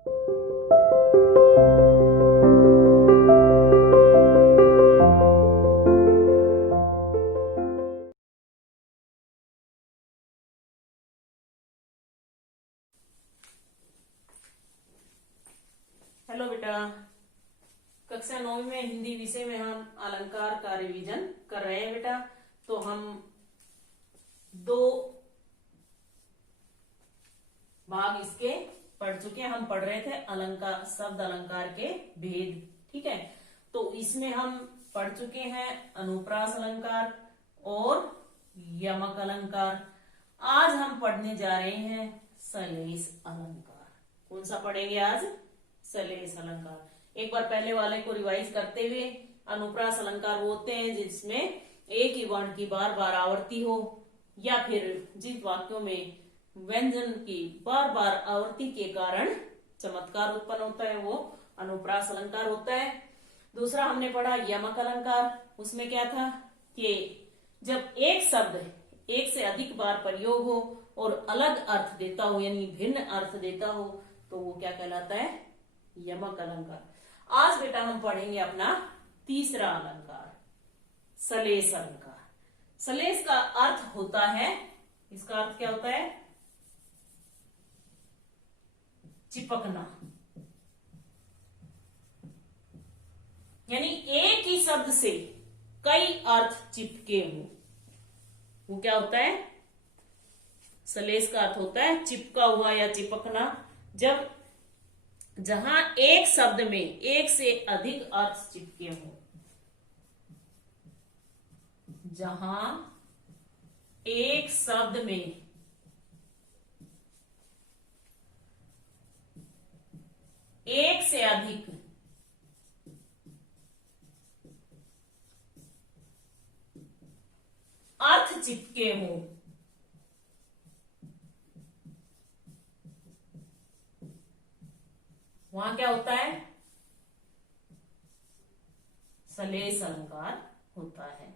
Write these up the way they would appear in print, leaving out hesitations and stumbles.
Hello बेटा, कक्षा 9 में हिंदी विषय में हम अलंकार का रिवीजन कर रहे हैं बेटा। तो हम 2 भाग इसके पढ़ चुके हैं। हम पढ़ रहे थे अलंकार, शब्द अलंकार के भेद। ठीक है, तो इसमें हम पढ़ चुके हैं अनुप्रास अलंकार और यमक अलंकार। आज हम पढ़ने जा रहे हैं सलेस अलंकार। कौन सा पढ़ेंगे आज? सलेस अलंकार। एक बार पहले वाले को रिवाइज करते हुए, अनुप्रास अलंकार वो होते हैं जिसमें एक ही वर्ण की बार बार आवृत्ति हो, या फिर जिन वाक्यों में व्यंजन की बार बार आवृत्ति के कारण चमत्कार उत्पन्न होता है, वो अनुप्रास अलंकार होता है। दूसरा हमने पढ़ा यमक अलंकार। उसमें क्या था कि जब एक शब्द एक से अधिक बार प्रयोग हो और अलग अर्थ देता हो, यानी भिन्न अर्थ देता हो, तो वो क्या कहलाता है? यमक अलंकार। आज बेटा हम पढ़ेंगे अपना तीसरा अलंकार, सलेस अलंकार। सलेस का अर्थ होता है, इसका अर्थ क्या होता है? चिपकना, यानी एक ही शब्द से कई अर्थ चिपके हो, वो क्या होता है? सलेस का अर्थ होता है चिपका हुआ या चिपकना। जहां एक शब्द में एक से अधिक अर्थ चिपके हो, जहां एक शब्द में एक से अधिक अर्थ चिपके हो, वहां क्या होता है? सलेस अलंकार होता है।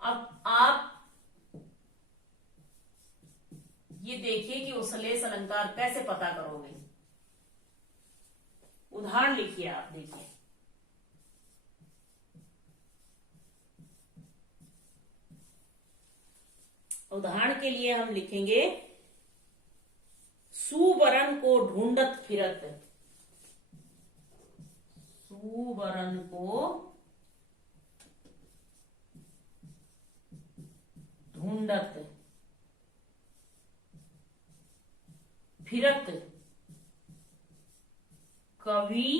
अब आप ये देखिए कि वो सलेस अलंकार कैसे पता करोगे। उदाहरण लिखिए, आप देखिए। उदाहरण के लिए हम लिखेंगे सुवर्ण को ढूंढत फिरत। सुवर्ण को ढूंढत फिरत कवि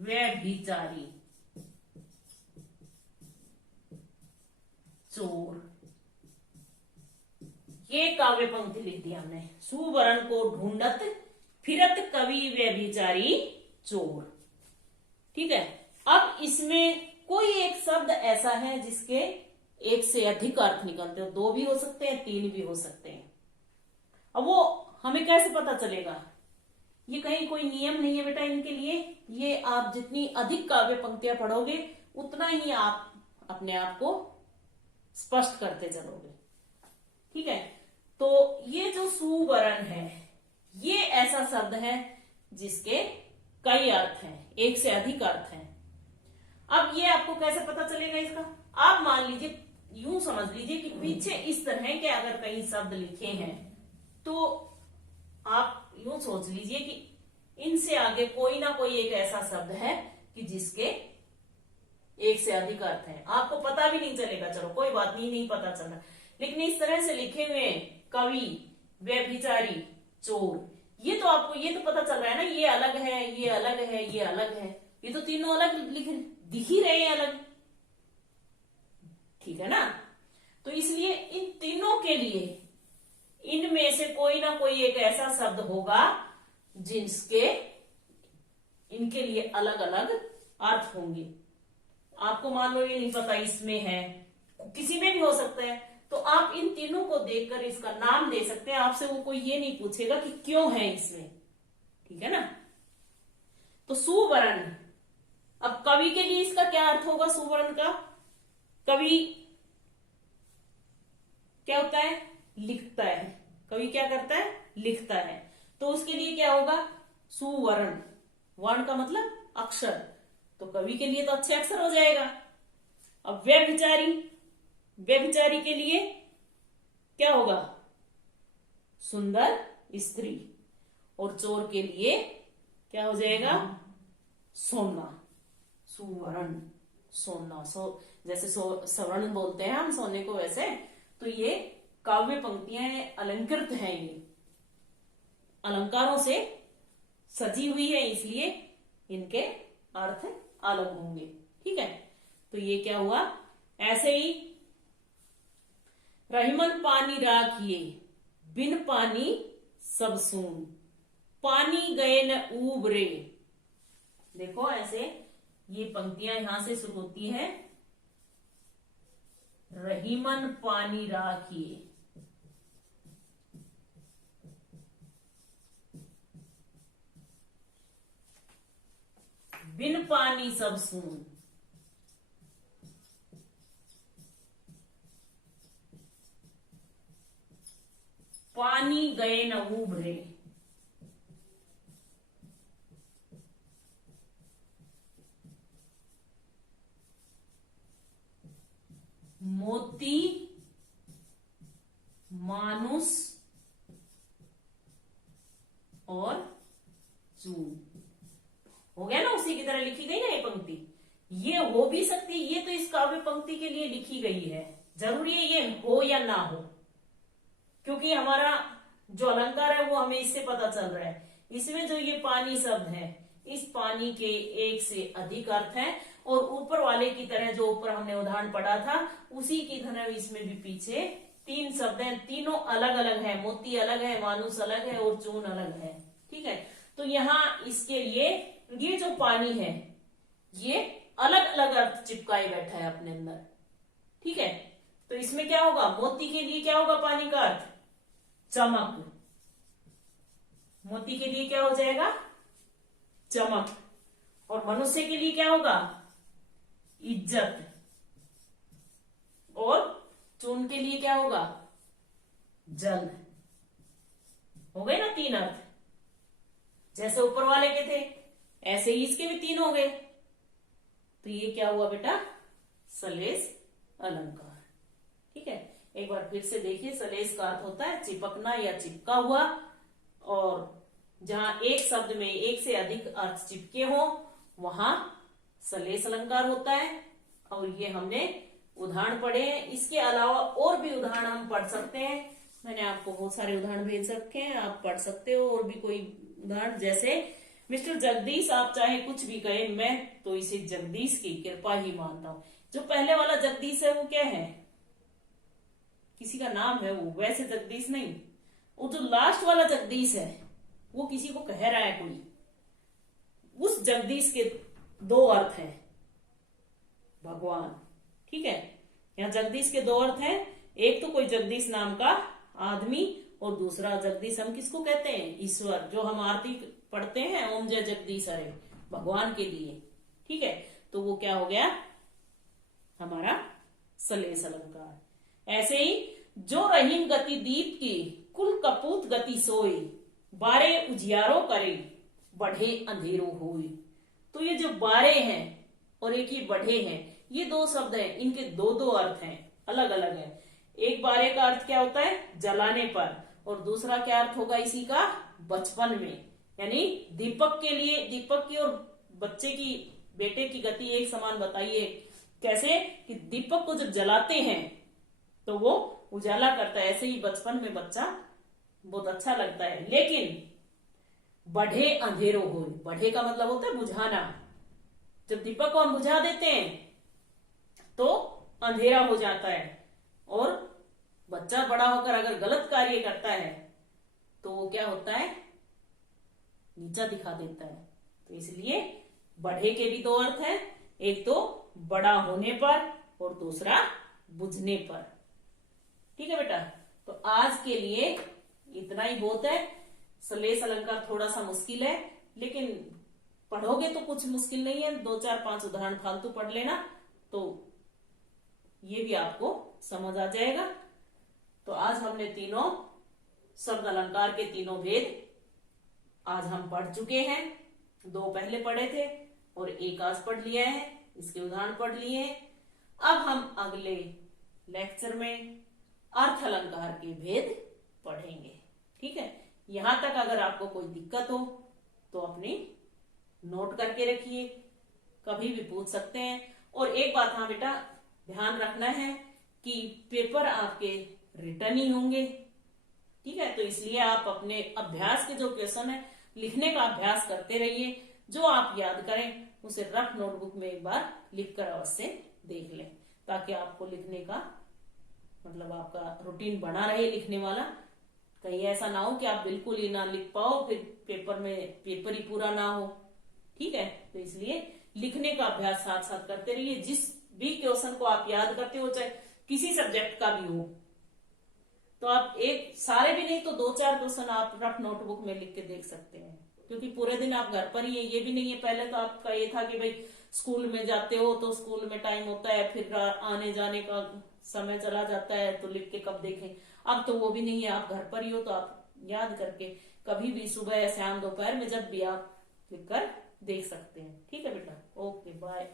व्यभिचारी चोर। ये काव्य पंक्ति लिख दी हमने, सुवर्ण को ढूंढत फिरत कवि व्यभिचारी चोर। ठीक है, अब इसमें कोई एक शब्द ऐसा है जिसके एक से अधिक अर्थ निकलते हो, 2 भी हो सकते हैं, 3 भी हो सकते हैं। अब वो हमें कैसे पता चलेगा? ये कहीं कोई नियम नहीं है बेटा इनके लिए। ये आप जितनी अधिक काव्य पंक्तियां पढ़ोगे उतना ही आप अपने आप को स्पष्ट करते चलोगे। ठीक है, तो ये जो सुवर्ण है, ये ऐसा शब्द है जिसके कई अर्थ हैं, एक से अधिक अर्थ हैं। अब ये आपको कैसे पता चलेगा इसका? आप मान लीजिए, यूं समझ लीजिए कि पीछे इस तरह के अगर कई शब्द लिखे हैं, तो आप यूं सोच लीजिए कि इनसे आगे कोई ना कोई एक ऐसा शब्द है कि जिसके एक से अधिक अर्थ है। आपको पता भी नहीं चलेगा, चलो कोई बात नहीं पता चला, लेकिन इस तरह से लिखे हुए कवि व्यभिचारी चोर, ये तो आपको ये तो पता चल रहा है ना, ये अलग है, ये अलग है, ये अलग है, ये तो तीनों अलग दिख ही रहे हैं अलग। ठीक है ना? तो इसलिए इन तीनों के लिए इनमें से कोई ना कोई एक ऐसा शब्द होगा जिसके इनके लिए अलग अलग अर्थ होंगे। आपको मान लो ये नहीं पता इसमें है, किसी में भी हो सकता है, तो आप इन तीनों को देखकर इसका नाम दे सकते हैं। आपसे वो कोई ये नहीं पूछेगा कि क्यों है इसमें। ठीक है ना? तो सुवर्ण, अब कवि के लिए इसका क्या अर्थ होगा? सुवर्ण का कवि क्या होता है, लिखता है। कवि क्या करता है, लिखता है। तो उसके लिए क्या होगा, सुवर्ण। वर्ण का मतलब अक्षर, तो कवि के लिए तो अच्छे अक्षर हो जाएगा। अब व्यभिचारी, व्यभिचारी के लिए क्या होगा, सुंदर स्त्री। और चोर के लिए क्या हो जाएगा, सोना, सुवर्ण, सोना। जैसे स्वर्ण बोलते हैं हम सोने को, वैसे तो ये काव्य पंक्तियां अलंकृत हैं, ये अलंकारों से सजी हुई है, इसलिए इनके अर्थ अलग होंगे। ठीक है, तो ये क्या हुआ, ऐसे ही रहीमन पानी राखिए, बिन पानी सब सून, पानी गए न उबरे। देखो ऐसे ये पंक्तियां यहां से शुरू होती है, रहीमन पानी राखिए, बिन पानी सब सून, पानी गए न उभरे। मोती मानुष और चून। हो गया ना, उसी की तरह लिखी गई ना ये पंक्ति। ये हो भी सकती, ये तो इस काव्य पंक्ति के लिए लिखी गई है, जरूरी है ये हो या ना हो, क्योंकि हमारा जो अलंकार है वो हमें इससे पता चल रहा है। इसमें जो ये पानी शब्द है, इस पानी के एक से अधिक अर्थ है, और ऊपर वाले की तरह जो ऊपर हमने उदाहरण पढ़ा था उसी की तरह इसमें भी पीछे तीन शब्द हैं, तीनों अलग अलग है, मोती अलग है, मानुष अलग है और चून अलग है। ठीक है, तो यहाँ इसके लिए ये जो पानी है ये अलग अलग अर्थ चिपकाए बैठा है अपने अंदर। ठीक है, तो इसमें क्या होगा, मोती के लिए क्या होगा पानी का अर्थ, चमक। मोती के लिए क्या हो जाएगा, चमक। और मनुष्य के लिए क्या होगा, इज्जत। और चून के लिए क्या होगा, जल। हो गए ना तीन अर्थ, जैसे ऊपर वाले के थे ऐसे ही इसके भी तीन हो गए। तो ये क्या हुआ बेटा, सलेस अलंकार। ठीक है, एक बार फिर से देखिए, सलेस का अर्थ होता है चिपकना या चिपका हुआ, और जहां एक शब्द में एक से अधिक अर्थ चिपके हो वहां सलेस अलंकार होता है। और ये हमने उदाहरण पढ़े हैं, इसके अलावा और भी उदाहरण हम पढ़ सकते हैं। मैंने आपको बहुत सारे उदाहरण भेज रखे हैं, आप पढ़ सकते हो और भी कोई उदाहरण। जैसे मिस्टर जगदीश, आप चाहे कुछ भी कहें, मैं तो इसे जगदीश की कृपा ही मानता हूं। जो पहले वाला जगदीश है वो क्या है, किसी का नाम है वो, वैसे जगदीश नहीं। वो जो लास्ट वाला जगदीश है वो किसी को कह रहा है कोई, उस जगदीश के दो अर्थ हैं, भगवान। ठीक है, यहाँ जगदीश के दो अर्थ हैं, एक तो कोई जगदीश नाम का आदमी, और दूसरा जगदीश हम किसको कहते हैं, ईश्वर। जो हम आरती पढ़ते हैं, ओम जय जगदीश हरे, भगवान के लिए। ठीक है, तो वो क्या हो गया हमारा सलेस अलंकार। ऐसे ही जो रहीम गति दीप की, कुल कपूत गति सोई, बारे उजियारो करे, बढ़े अंधेरो होई। तो ये जो बारे हैं और एक ये बढ़े हैं, ये दो शब्द हैं, इनके दो दो अर्थ हैं, अलग अलग है। एक बारे का अर्थ क्या होता है, जलाने पर, और दूसरा क्या अर्थ होगा इसी का, बचपन में। यानी दीपक के लिए, दीपक की और बच्चे की, बेटे की गति एक समान बताइए कैसे, कि दीपक को जब जलाते हैं तो वो उजाला करता है, ऐसे ही बचपन में बच्चा बहुत अच्छा लगता है। लेकिन बढ़े अंधेरो हो, बढ़े का मतलब होता है बुझाना। जब दीपक को हम बुझा देते हैं तो अंधेरा हो जाता है, और बच्चा बड़ा होकर अगर गलत कार्य करता है तो वो क्या होता है, नीचा दिखा देता है। तो इसलिए बढ़े के भी दो अर्थ हैं, एक तो बड़ा होने पर और दूसरा बुझने पर। ठीक है बेटा, तो आज के लिए इतना ही बहुत है। सलेस अलंकार थोड़ा सा मुश्किल है, लेकिन पढ़ोगे तो कुछ मुश्किल नहीं है, 2 4 5 उदाहरण फालतू पढ़ लेना तो ये भी आपको समझ आ जाएगा। तो आज हमने तीनों शब्द अलंकार के तीनों भेद आज हम पढ़ चुके हैं। 2 पहले पढ़े थे और 1 आज पढ़ लिया है, इसके उदाहरण पढ़ लिए हैं। अब हम अगले लेक्चर में अर्थ अलंकार के भेद पढ़ेंगे। ठीक है, यहां तक अगर आपको कोई दिक्कत हो तो अपनी नोट करके रखिए, कभी भी पूछ सकते हैं। और एक बात हाँ बेटा ध्यान रखना है कि पेपर आपके रिटर्न ही होंगे। ठीक है, तो इसलिए आप अपने अभ्यास के जो क्वेश्चन है लिखने का अभ्यास करते रहिए। जो आप याद करें उसे रफ नोटबुक में एक बार लिखकर अवश्य देख लें, ताकि आपको लिखने का मतलब आपका रूटीन बना रहे लिखने वाला। कहीं ऐसा ना हो कि आप बिल्कुल ही ना लिख पाओ, फिर पेपर ही पूरा ना हो। ठीक है, तो इसलिए लिखने का अभ्यास साथ साथ करते रहिए। जिस भी क्वेश्चन को आप याद करते हो, चाहे किसी सब्जेक्ट का भी हो, तो आप एक सारे भी नहीं तो 2-4 क्वेश्चन आप रफ नोटबुक में लिख के देख सकते हैं, क्योंकि पूरे दिन आप घर पर ही है। ये भी नहीं है, पहले तो आपका ये था कि भाई स्कूल में जाते हो तो स्कूल में टाइम होता है, फिर आने जाने का समय चला जाता है, तो लिख के कब देखें। अब तो वो भी नहीं है, आप घर पर ही हो तो आप याद करके कभी भी सुबह या शाम दोपहर में जब भी आप लिख कर देख सकते हैं। ठीक है बेटा, ओके बाय।